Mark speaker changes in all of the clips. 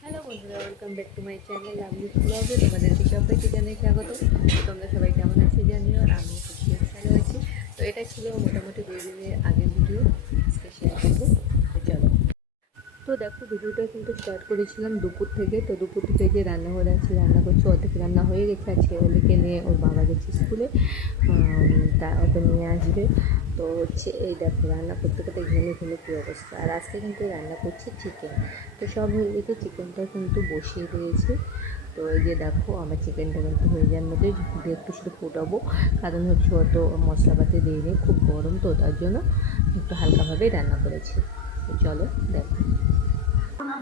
Speaker 1: Hello বন্ধুরা welcome back to my channel আমি ব্লগে তোমাদেরকে সবাইকে জানাই স্বাগত। তোমরা সবাই কেমন আছে জানিও, আর আমি খুব ভালো আছি। তো এটা ছিল মোটামুটি দুই দিনের আগের ভিডিও স্পেশাল করব তো দেখো ভিডিওটা কিন্তু স্টার্ট করেছিলাম দুপুর থেকে। তো দুপুর থেকে যে রান্নাঘরে আছি রান্না করছি, অর্ধেক রান্না হয়ে গেছে। আর ছেলেকে নিয়ে ওর বাবা গেছে স্কুলে তা ওকে নিয়ে আসবে। তো হচ্ছে এই দেখো রান্না করতে করতে ঘেমে ঘেমে কী অবস্থা। আর আজকে কিন্তু রান্না করছি চিকেন তো সব হয়ে গেছে চিকেনটা কিন্তু বসিয়ে দিয়েছি। তো এই যে দেখো, আমার চিকেনটা কিন্তু হয়ে যাওয়ার মধ্যে দিয়ে একটু শুধু ফোটাবো। কারণ হচ্ছে অত মশলাপাতি দিইনি খুব গরম তো, তার জন্য একটু হালকাভাবেই রান্না করেছি। চলো, দেখো।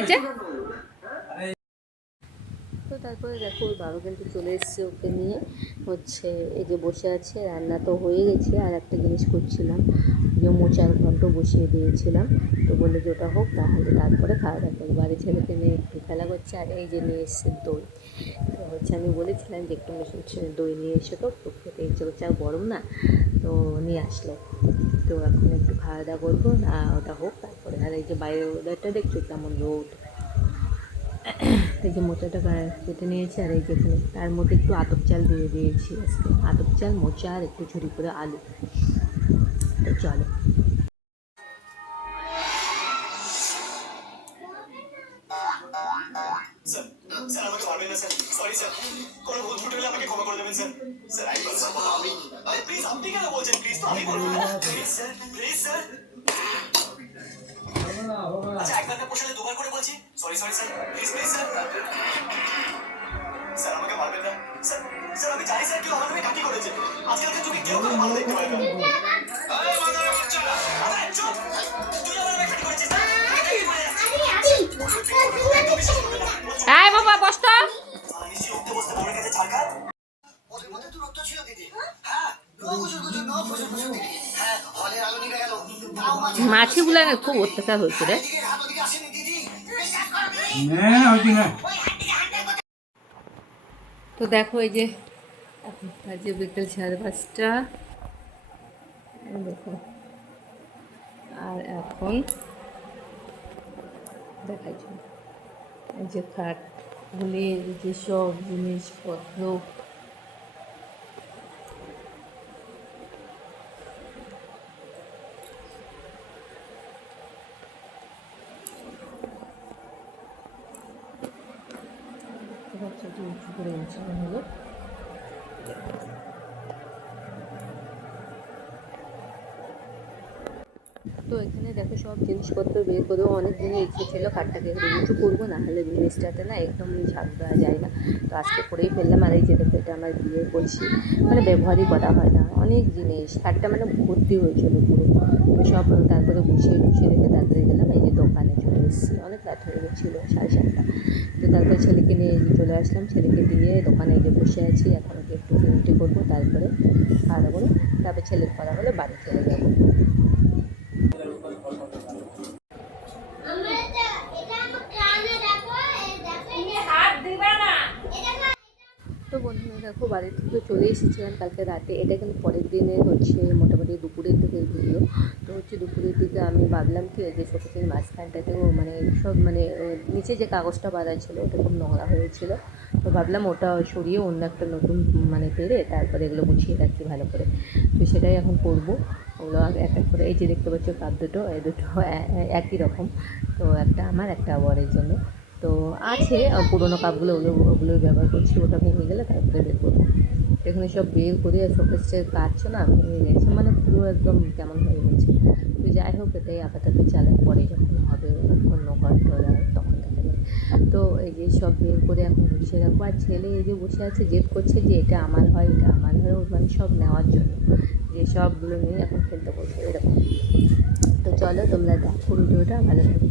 Speaker 1: হচ্ছে তো তারপরে দেখো ওর বাবা কিন্তু চলে এসছে ওকে নিয়ে। হচ্ছে এই যে বসে আছে, রান্না তো হয়ে গেছে, আর একটা জিনিস করছিলাম। যে মোচার ঘন্ট বসিয়ে দিয়েছিলাম। তো বলে যে ওটা হোক তাহলে তারপরে খাওয়া দাওয়া করব। বাড়ি ছেলেকে নিয়ে একটু খেলা করছে, আর এই যে নিয়ে এসছে দই। তো হচ্ছে আমি বলেছিলাম যে একটু দই নিয়ে এসে তো খেতে ইচ্ছে করছে, আর গরম না, তো নিয়ে আসলো। তো এখন একটু খাওয়া দাওয়া করব। আর ওটা হোক, তারপরে। আর এই যে বাইরের ওয়েদারটা দেখছ, কেমন রোদ? এই যে মোচাটা কেটে নিয়েছি, আর এই যে এখানে তার মধ্যে একটু আতপ চাল দিয়ে দিয়েছি। আজকে আতপ চাল, মোচা, আর একটু ঝুরি করে আলু। তো চলো।
Speaker 2: স্যার আমাকে না, স্যার। Sorry sir. কোনো ভুল আমাকে ক্ষমা করে দেবেন, স্যার। স্যার আমি বলছি আমি আরে প্লিজ আপনি কেন বলছেন প্লিজ তো আমি বলব প্লিজ স্যার প্লিজ স্যার আচ্ছা একবার না পোষালে দুবার করে বলছি sorry sorry sir please please sir sir আমাকে মারবেন না স্যার স্যার আমি জানি স্যার কেউ আমার নামে কাটি করেছে আজকালকার যুগে কেউ কারও ভালো দেখতে পারে না আরে মাদারে বাচ্চা আরে চুপ তুই আমার নামে কাটি করেছিস না না।
Speaker 1: হ্যাঁ বাবা হয়েছে
Speaker 3: না
Speaker 4: অত্যাচার হাঁটিয়ে রে
Speaker 1: তো দেখো এই যে এখন বাজে বিকেল সাড়ে পাঁচটা। দেখো। আর এখন দেখাচ্ছি এই যে খাট ফুলের যেসব জিনিসপত্র উঁচু করে এখানে দেখো সব জিনিসপত্র বের করেও অনেক দিনের ইচ্ছে ছিল খাটটাকে উঁচু করব, না হলে জিনিসটাতে না একদম ঝাড়ু দেওয়া যায় না। তো আজকে করেই ফেললাম আর এই যে দেখো এটা আমার বিয়ে করছি। মানে ব্যবহারই করা হয় না, অনেক জিনিস। খাটটা মানে ভর্তি হয়েছিল পুরো। তো সব তারপরে গুছিয়ে গুছিয়ে রেখে তারপরে গেলাম, এই যে দোকানে চলে এসেছি। অনেক রাত হয়ে গেছিল, সাড়ে সাতটা। তো তারপরে ছেলেকে নিয়ে চলে আসলাম, ছেলেকে দিয়ে দোকানে যে বসে আছি, এখন ওকে একটু রুটি করব, তারপরে খাওয়া দাওয়া করে তারপরে ছেলের করা হলে বাড়ি চলে যাব তো বন্ধুরা দেখো বাড়ি থেকে চলে এসেছিলাম কালকে রাতে। এটা কিন্তু পরের দিনে হচ্ছে মোটামুটি দুপুরের দিকে ভিডিও তো হচ্ছে দুপুরের দিকে আমি ভাবলাম কি যে শোকেসের মাঝখানটাতেও মানে সব মানে নিচে যে কাগজটা বাঁধা ছিল, ওটা খুব নোংরা হয়েছিল তো ভাবলাম ওটা সরিয়ে অন্য একটা নতুন মানে পেরে তারপরে এগুলো গুছিয়ে রাখি ভালো করে। তো সেটাই এখন করব। ওগুলো এক এক করে, এই যে দেখতে পাচ্ছ কাপ দুটো দুটো এ- এ- একই রকম। তো একটা আমার, একটা বরের জন্য। তো আছে পুরোনো কাপগুলো ওগুলো, ওগুলোই ব্যবহার করছি, ওটা ভেঙে গেলে তারপরে বের করব এখানে সব বের করে শোকেসের কাটছে না, ভেঙে গেছে মানে পুরো একদম কেমন হয়ে গেছে। তো যাই হোক, এটাই আপাতত চালাই পরে যখন হবে অন্য ঘর টর আর তখন দেখা যাবে। তো এই যে সব বের করে এখন গুছিয়ে রাখব, আর ছেলে এই যে বসে আছে, জেদ করছে যে এটা আমার হয়, এটা আমার হয় মানে সব নেওয়ার জন্য। যে সবগুলো নিয়ে এখন খেলতে বসবে, এরকম। তো চলো তোমরা দেখো ভিডিওটা, ভালো লাগবে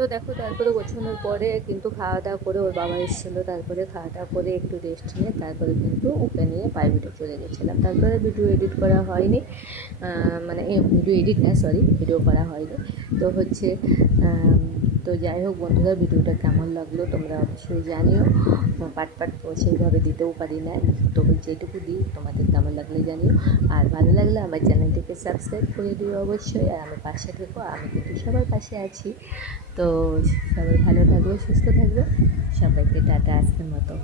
Speaker 1: তো দেখো, তারপরে গোছানোর পরে কিন্তু খাওয়া দাওয়া করে ওর বাবা এসেছিল। তারপরে খাওয়া দাওয়া করে একটু রেস্ট নিয়ে তারপরে কিন্তু ওকে নিয়ে প্রাইভেটে চলে গেছিলাম। তারপরে ভিডিও এডিট করা হয়নি। মানে ভিডিও এডিট না সরি ভিডিও করা হয়নি। তো হচ্ছে তো যাই হোক বন্ধুরা, ভিডিওটা কেমন লাগল তোমরা অবশ্যই জানিও। পাট পাট সেইভাবে দিতেও পারি না। তবে যেটুকু দিই, তোমাদের কেমন লাগলে জানিও। আর ভালো লাগলে আমার চ্যানেলটিকে সাবস্ক্রাইব করে দিও অবশ্যই। আর আমার পাশে থেকো, আমি কিন্তু সবার পাশে আছি। তো সবাই ভালো থাকবে, সুস্থ থাকবে। সবাইকে টাটা আজকের মতো।